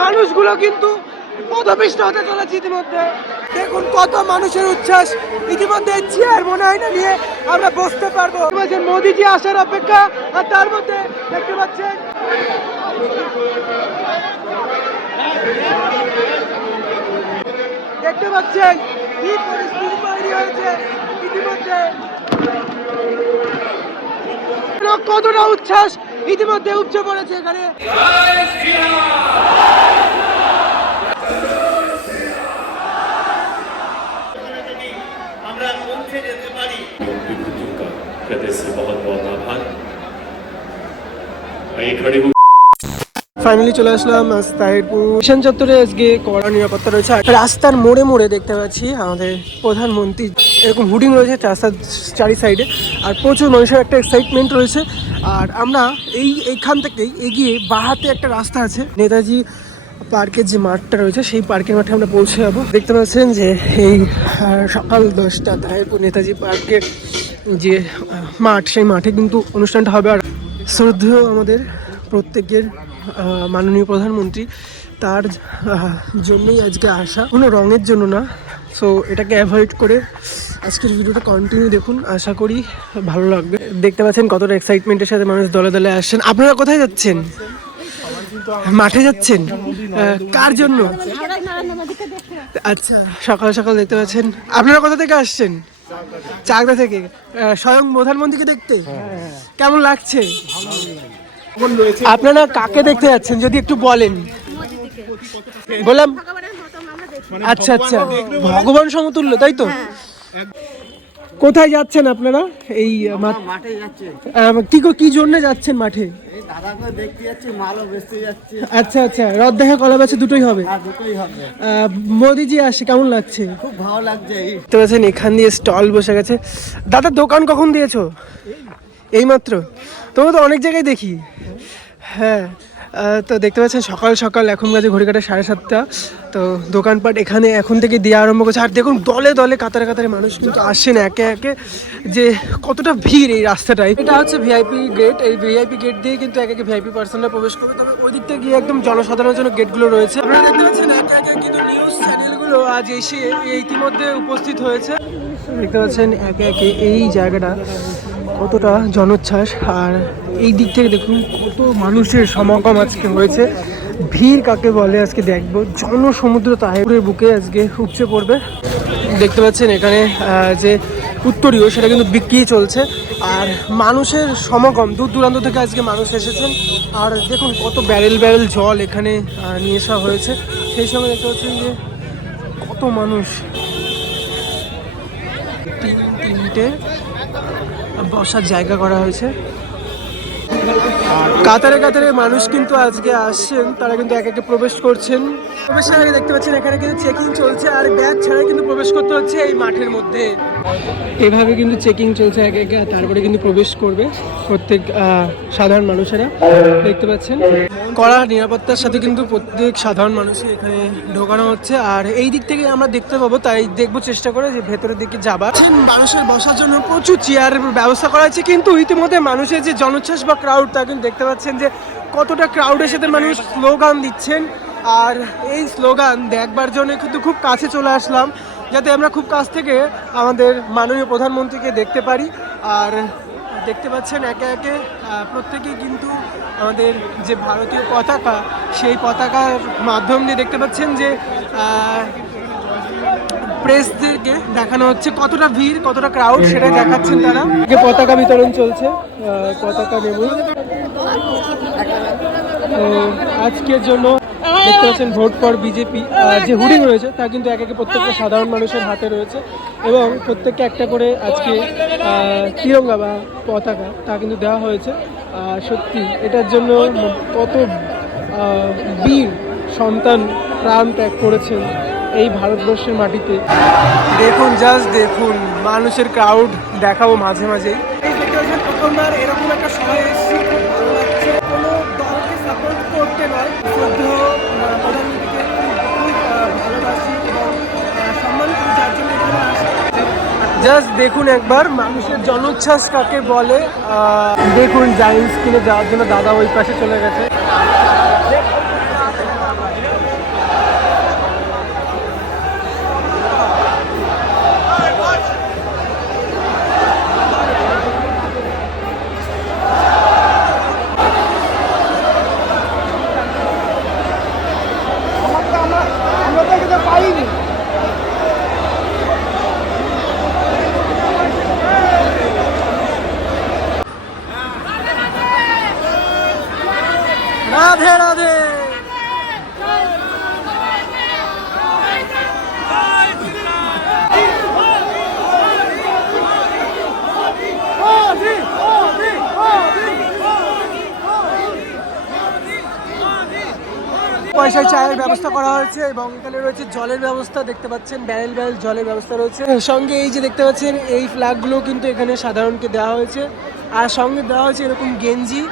মানুষগুলো কিন্তু পদপিষ্ট হতে চলেছে ইতিমধ্যে। দেখুন কত মানুষের উচ্ছ্বাস ইতিমধ্যে চেয়ার মনে হয় না নিয়ে আমরা বসতে পারব। মোদিজি আসার অপেক্ষা, আর তার মধ্যে দেখতে পাচ্ছেন দেখতে পাচ্ছেন কি পরিস্থিতি তৈরি হয়েছে ইতিমধ্যে। কতটা উচ্ছ্বাস ইতিমধ্যে উপচে পড়েছে এখানে। ফাইনালি চলে আসলাম তাহিরপুর। মিশন চত্বরে আজকে কড়া নিরাপত্তা রয়েছে। রাস্তার মোড়ে মোড়ে দেখতে পাচ্ছি আমাদের প্রধানমন্ত্রী। এরকম হুডিং রয়েছে রাস্তার চারি সাইডে আর প্রচুর মানুষের একটা এক্সাইটমেন্ট রয়েছে। আর আমরা এই এইখান থেকেই এগিয়ে বাহাতে একটা রাস্তা আছে। নেতাজি পার্কের যে মাঠটা রয়েছে, সেই পার্কের মাঠে আমরা পৌঁছে যাব। দেখতে পাচ্ছেন যে এই সকাল দশটা তাহিরপুর নেতাজি পার্কের যে মাঠ, সেই মাঠে কিন্তু অনুষ্ঠানটা হবে। আর শ্রদ্ধেয় আমাদের প্রত্যেকের মাননীয় প্রধানমন্ত্রী, তার জন্যই আজকে আসা। কোনো রঙের জন্য না সো এটাকে অ্যাভয়েড করে আজকের ভিডিওটা কন্টিনিউ দেখুন। আশা করি ভালো লাগবে। দেখতে পাচ্ছেন কতটা এক্সাইটমেন্টের সাথে মানুষ দলে দলে আসছেন। আপনারা কোথায় যাচ্ছেন? মাঠে যাচ্ছেন? কার জন্য? আচ্ছা সকাল সকাল দেখতে পাচ্ছেন। আপনারা কোথা থেকে আসছেন? চাকদা থেকে। স্বয়ং প্রধানমন্ত্রীকে দেখতে? কেমন লাগছে? আপনারা কাকে দেখতে যাচ্ছেন? যদি একটু বলেন। বললাম আচ্ছা আচ্ছা। ভগবান সমতুল্য তাই তো? কোথায় যাচ্ছেন আপনারা? এই মাঠে যাচ্ছে। কি কি জন্য যাচ্ছেন মাঠে? আচ্ছা আচ্ছা। রদ দেখা কলা বেচা দুটোই হবে? দুটোই মোদিজি আসে কেমন লাগছে? খুব ভালো লাগছে দেখতে পাচ্ছেন এখান দিয়ে স্টল বসে গেছে। দাদা দোকান কখন দিয়েছ? এইমাত্র? তবু তো অনেক জায়গায় দেখি। হ্যাঁ। তো দেখতে পাচ্ছেন সকাল সকাল এখন বাজে ঘড়ি কাটা সাড়ে সাতটা, তো দোকানপাট এখানে এখন থেকে দেওয়া আরম্ভ করছে। আর দেখুন, দলে দলে কাতারে কাতারে মানুষ কিন্তু আসছেন একে একে, যে কতটা ভিড় এই রাস্তাটায়। এটা হচ্ছে ভিআইপি গেট এই ভিআইপি গেট দিয়ে কিন্তু একে একে ভিআইপি পার্সনরা প্রবেশ করবে। তবে ওই দিকটা গিয়ে একদম জনসাধারণের জন্য গেটগুলো রয়েছে। আপনারা দেখতে পাচ্ছেন একে কিন্তু নিউজ চ্যানেলগুলো আজ এসে ইতিমধ্যে উপস্থিত হয়েছে। দেখতে পাচ্ছেন একে একে এই জায়গাটা কতটা জনোচ্ছ্বাস আর এই দিক থেকে দেখুন কত মানুষের সমাগম আজকে হয়েছে। ভিড় কাকে বলে আজকে দেখব। জনসমুদ্র তাহেপুরের বুকে আজকে উপচে পড়বে। দেখতে পাচ্ছেন এখানে যে উত্তরীয়, সেটা কিন্তু বিক্রি চলছে। আর মানুষের সমাগম, দূর দূরান্ত থেকে আজকে মানুষ এসেছেন। আর দেখুন কত ব্যারেল ব্যারেল জল এখানে নিয়ে আসা হয়েছে। সেই সময় দেখতে পাচ্ছেন যে কত মানুষ। তিন তিনটে বসার জায়গা করা হয়েছে। কাতারে কাতারে মানুষ কিন্তু আজকে আসছেন, তারা কিন্তু এক একে প্রবেশ করছেন। প্রবেশের আগে দেখতে পাচ্ছেন, এখানে কিন্তু চেকিং চলছে, আর ব্যাগ ছাড়াই কিন্তু প্রবেশ করতে হচ্ছে এই মাঠের মধ্যে। এভাবে কিন্তু চেকিং চলছে এক একে তারপরে কিন্তু প্রবেশ করবে প্রত্যেক সাধারণ মানুষেরা। দেখতে পাচ্ছেন? কড়া নিরাপত্তার সাথে কিন্তু প্রত্যেক সাধারণ মানুষকে এখানে ঢোকানো হচ্ছে। আর এই দিক থেকে আমরা দেখতে পাবো, তাই দেখব চেষ্টা করে যে ভেতরের দিকে যাবা মানুষের বসার জন্য প্রচুর চেয়ারের ব্যবস্থা করা হয়েছে, কিন্তু ইতিমধ্যে মানুষের যে জনোচ্ছ্বাস বা ক্রাউড তা কিন্তু দেখতে পাচ্ছেন যে কতটা ক্রাউডের সাথে মানুষ স্লোগান দিচ্ছেন। আর এই স্লোগান দেখবার জন্য কিন্তু খুব কাছে চলে আসলাম। যাতে আমরা খুব কাছ থেকে আমাদের মাননীয় প্রধানমন্ত্রীকে দেখতে পারি। আর দেখতে পাচ্ছেন একে একে প্রত্যেকেই কিন্তু আমাদের যে ভারতীয় পতাকা, সেই পতাকার মাধ্যম দিয়ে দেখতে পাচ্ছেন যে প্রেসদেরকে দেখানো হচ্ছে কতটা ভিড়, কতটা ক্রাউড সেটাই দেখাচ্ছেন তারা। যে পতাকা বিতরণ চলছে পতাকা নেব আজকের জন্য দেখতে পাচ্ছেন ভোট ফর বিজেপি যে হুডিং রয়েছে তা কিন্তু এক একে প্রত্যেকটা সাধারণ মানুষের হাতে রয়েছে এবং প্রত্যেককে একটা করে আজকে তিরঙ্গা বা পতাকা তা কিন্তু দেওয়া হয়েছে। সত্যি এটার জন্য কত বীর সন্তান প্রাণ ত্যাগ করেছেন এই ভারতবর্ষের মাটিতে। দেখুন জাস্ট দেখুন মানুষের ক্রাউড দেখাবো মাঝে মাঝেই। প্রথমবার এরকম একটা সময় এসেছি কোনো দলকে সাপোর্ট করতে নয় শুদ্ধ প্রধানমন্ত্রীকে খুব আহ, ভালোবাসি এবং আহ, সম্মান করি যার জন্য এখানে আসা জাস্ট দেখুন একবার, মানুষের জনোচ্ছ্বাস কাকে বলে দেখুন জাইন্স স্কুলে যাওয়ার জন্য দাদা ওই পাশে চলে গেছে। করা হয়েছে এবং এখানে রয়েছে জলের ব্যবস্থা, দেখতে পাচ্ছেন ব্যারেল ব্যারেল জলের ব্যবস্থা রয়েছে। সঙ্গে এই যে দেখতে পাচ্ছেন, এই ফ্ল্যাগগুলো কিন্তু এখানে সাধারণকে দেওয়া হয়েছে। আর সঙ্গে দেওয়া হয়েছে এরকম গেঞ্জি।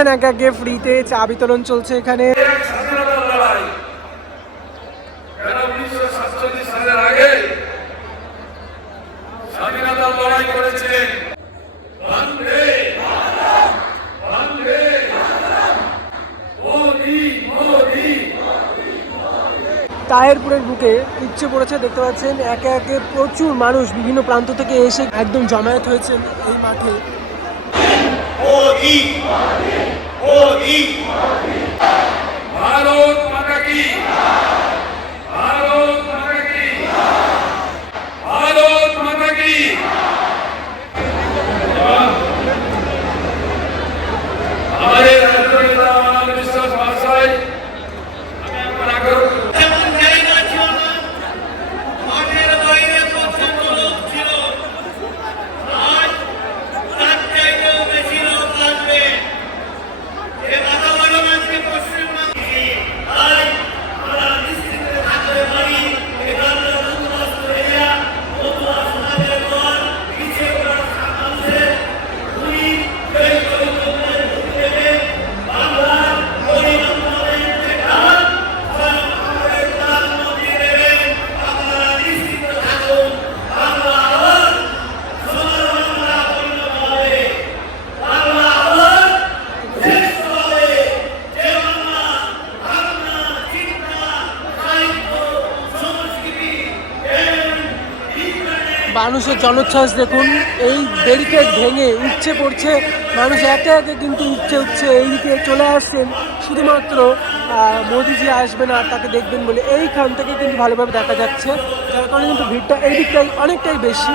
দেখছেন এক একে ফ্রিতে চা বিতরণ চলছে এখানে। তাহেরপুরের বুকে ইচ্ছে পড়েছে, দেখতে পাচ্ছেন, একে একে প্রচুর মানুষ বিভিন্ন প্রান্ত থেকে এসে একদম জমায়েত হয়েছেন এই মাঠে। or eat. Eat. মানুষের জনোচ্ছ্বাস দেখুন, এই ব্যারিকেড ভেঙে উঠছে পড়ছে, মানুষ একে একে কিন্তু উঠছে উঠছে, এইদিকে চলে আসছেন। শুধুমাত্র মোদিজি আসবেন আর তাকে দেখবেন বলে। এইখান থেকে কিন্তু ভালোভাবে দেখা যাচ্ছে। যার কারণে কিন্তু ভিড়টা এই দিকটাই অনেকটাই বেশি।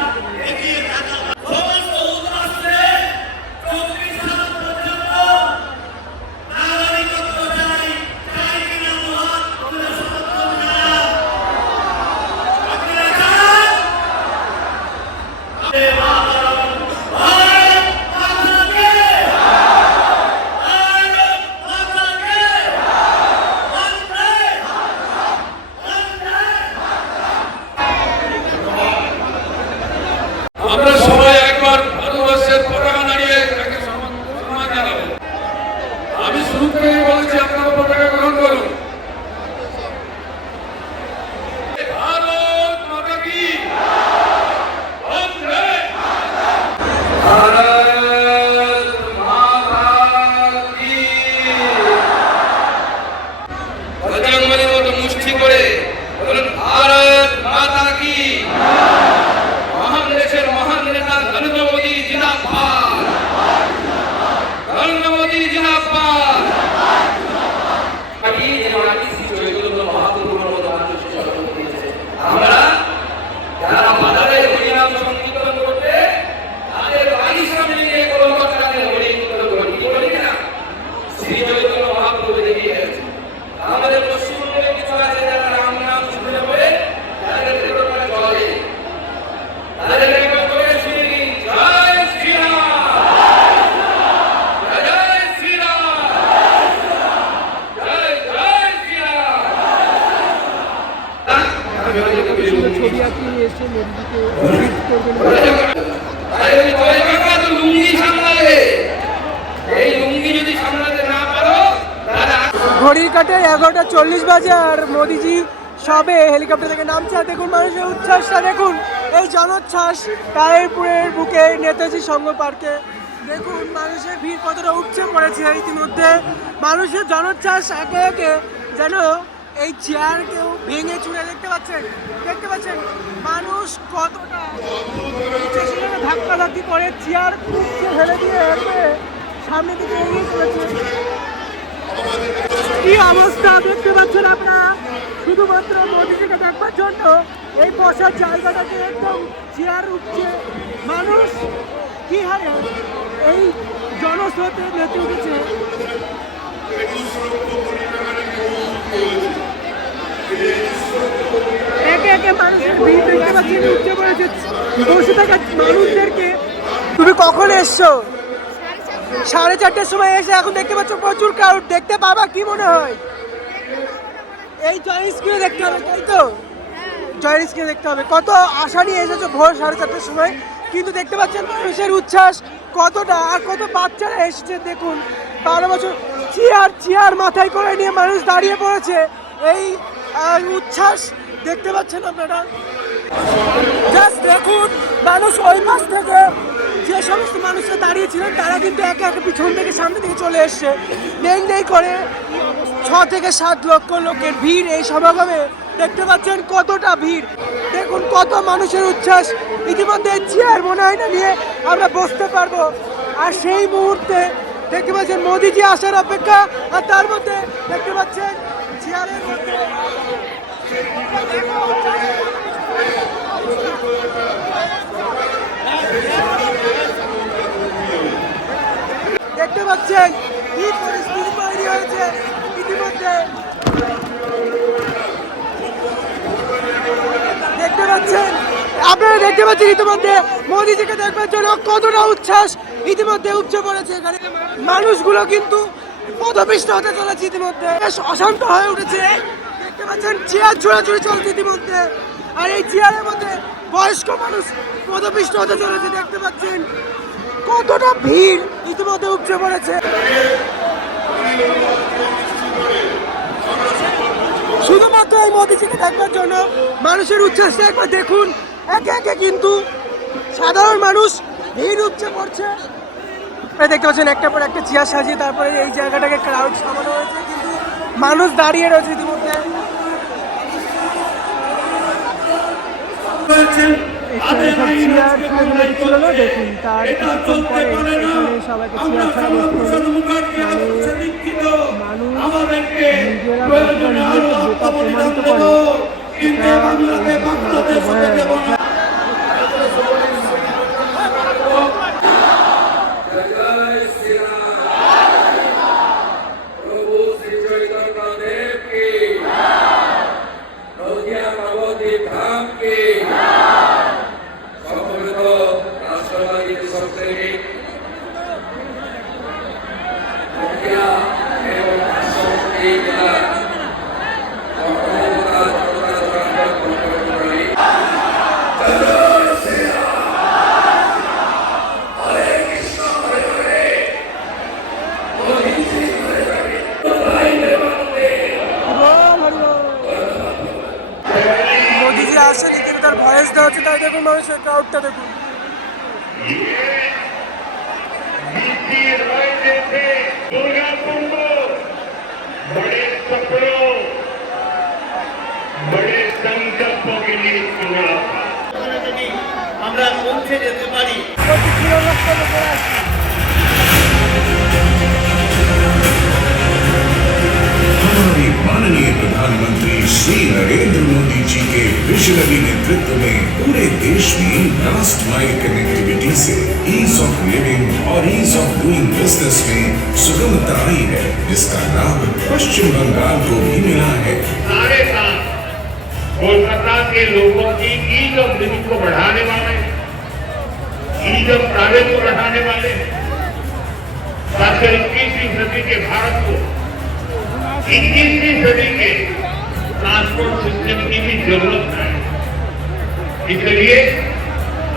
রানাঘাটে এগারোটা চল্লিশ বাজে আর মোদিজি সবে হেলিকপ্টার থেকে নামছে। দেখুন, মানুষের উচ্ছ্বাসটা দেখুন। এই জনোচ্ছ্বাস টায়ারপুরের বুকে নেতাজি সংঘ পার্কে। দেখুন, মানুষের ভিড় কতটা উপচে পড়েছে ইতিমধ্যে। মানুষের জনোচ্ছ্বাস একে একে যেন এই চেয়ার কেউ ভেঙে চুড়ে দেখতে পাচ্ছেন। দেখতে পাচ্ছেন, মানুষ কতটা ধাক্কাধাক্কি করে চেয়ার ফেলে দিয়ে সামনে দিকে এগিয়ে চলেছে। কি অবস্থা দেখতে পাচ্ছেন আপনারা? শুধুমাত্র মোদিজিকে দেখবার জন্য এই বসার জায়গাটাকে একদম চেয়ার উঠছে মানুষ কি হারে এই জনস্রোতে মেতে উঠেছে? একে একে মানুষের ভিড় দেখতে পাচ্ছেন উঠছে বসে থাকা মানুষদেরকে। তুমি কখন এসছো? সাড়ে চারটের সময় এসে এখন দেখতে পাচ্ছ প্রচুর ক্রাউড দেখতে পাবা কি মনে হয়? এই জয়ের স্ক্রিনে দেখতে হবে, তাই তো? জয়ের স্ক্রিনে দেখতে হবে। কত আশা নিয়ে এসেছ ভোর সাড়ে চারটের সময়। কিন্তু দেখতে পাচ্ছেন মানুষের উচ্ছ্বাস কতটা, আর কত বাচ্চারা এসেছে, দেখুন। বারো বছর চেয়ার চেয়ার মাথায় করে নিয়ে মানুষ দাঁড়িয়ে পড়েছে। এই উচ্ছ্বাস দেখতে পাচ্ছেন আপনারা? জাস্ট দেখুন, মানুষ ওই পাশ থেকে যে সমস্ত মানুষরা দাঁড়িয়ে ছিলেন, তারা কিন্তু একে একে পিছন থেকে সামনে থেকে চলে এসছে। নেই নেই করে ছ থেকে সাত লক্ষ লোকের ভিড় এই সমাগমে। দেখতে পাচ্ছেন কতটা ভিড়। দেখুন কত মানুষের উচ্ছ্বাস। ইতিমধ্যে চেয়ার মনে হয় না নিয়ে আমরা বসতে পারব। আর সেই মুহূর্তে দেখতে পাচ্ছেন মোদিজি আসার অপেক্ষা। আর তার মধ্যে দেখতে পাচ্ছেন চেয়ারের মধ্যে দেখতে পাচ্ছেন কি ইতিমধ্যে দেখতে পাচ্ছেন, আপনারা দেখতে পাচ্ছেন ইতিমধ্যে মোদিজিকে দেখবার জন্য কতটা উচ্ছ্বাস ইতিমধ্যে উপচে পড়েছে এখানে। মানুষগুলো কিন্তু পদপিষ্ট হতে চলেছে ইতিমধ্যে। বেশ অশান্ত হয়ে উঠেছে। দেখতে পাচ্ছেন, চেয়ার ছোড়াছুড়ি চলছে ইতিমধ্যে। আর এই চেয়ারের মধ্যে বয়স্ক মানুষ পদপিষ্ট হতে চলেছে, দেখতে পাচ্ছেন। কতটা ভিড় ইতিমধ্যে উপচে পড়েছে। শুধুমাত্র এই মোদিজিকে দেখবার জন্য মানুষের উচ্ছ্বাসটা একবার দেখুন, একে একে কিন্তু সাধারণ মানুষ ভিড় উপচে পড়ছে। দেখতে পাচ্ছেন একটা পর একটা চেয়ার সাজিয়ে তারপরে এই জায়গাটাকে ক্রাউড সামানো হয়েছে, কিন্তু মানুষ দাঁড়িয়ে রয়েছে ইতিমধ্যে। দেখুন তার কিছুক্ষণ পরে এখানে সবাইকে চেয়ার ছাড়া। মানে মানুষ নিজেরা প্রমাণিত আরও পাশে ক্রাউডটা দেখুন আমরা পৌঁছে যেতে পারি माननीय प्रधानमंत्री श्री नरेंद्र मोदी जी के विजनरी नेतृत्व में पूरे देश में लास्ट माइल कनेक्टिविटी से ईज ऑफ़ लिविंग और ईज ऑफ़ डूइंग बिज़नेस में सुगमता आई है, जिसका लाभ पश्चिम बंगाल को भी मिला है। सारे साल कोलकाता के लोगों की ईज ऑफ़ लिविंग को बढ़ाने वाले ईज ऑफ़ ट्रैवल को बढ़ाने वाले इक्कीसवीं सदी के भारत को इक्कीसवीं सदी के ट्रांसपोर्ट सिस्टम की भी जरूरत है इसलिए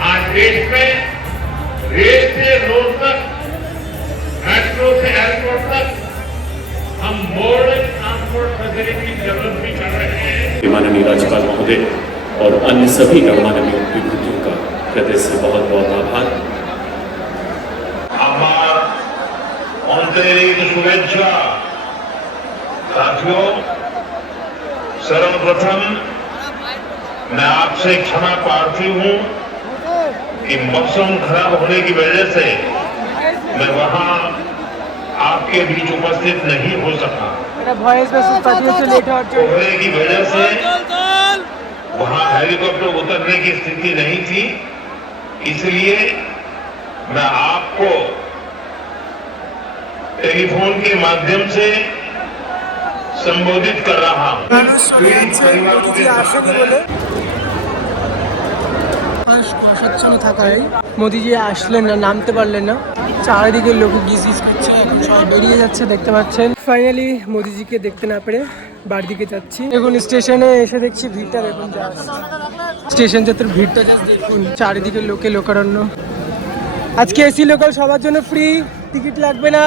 आज देश में रेल से रोड तक मेट्रो से एयरपोर्ट तक हम मॉडर्न ट्रांसपोर्ट फैसिलिटी डेवलप भी कर रहे हैं माननीय राज्यपाल महोदय और अन्य सभी गणमान्य व्यक्तियों हृदय से बहुत बहुत आभार আমার আন্তরিক শুভেচ্ছা साथियों सर्वप्रथम मैं आपसे क्षमा पार्थी हूँ कि मौसम खराब होने की वजह से मैं वहाँ आपके बीच उपस्थित नहीं हो सका। कोहरे की वजह से वहाँ हेलीकॉप्टर उतरने की स्थिति नहीं थी इसलिए मैं आपको टेलीफोन के माध्यम से संबोधित कर रहा हूं মানুষ শুয়ে আছে মোদিজি আসেনি বলে মানুষ কুয়াশাচ্ছন্ন থাকায় মোদিজি আসলেন না নামতে পারলেন না চারিদিকে লোকে গিজ গিজ করছে এখন সবাই বেরিয়ে যাচ্ছে দেখতে পাচ্ছেন ফাইনালি মোদিজিকে দেখতে না পেরে বাড়ির দিকে যাচ্ছি এখন স্টেশনে এসে দেখছি ভিড়টা দেখুন জাস্ট স্টেশন যাত্রার ভিড়টা জাস্ট দেখুন চারিদিকে লোকে লোকারণ্য আজকে এসি লোকাল সবার জন্য ফ্রি টিকিট লাগবে না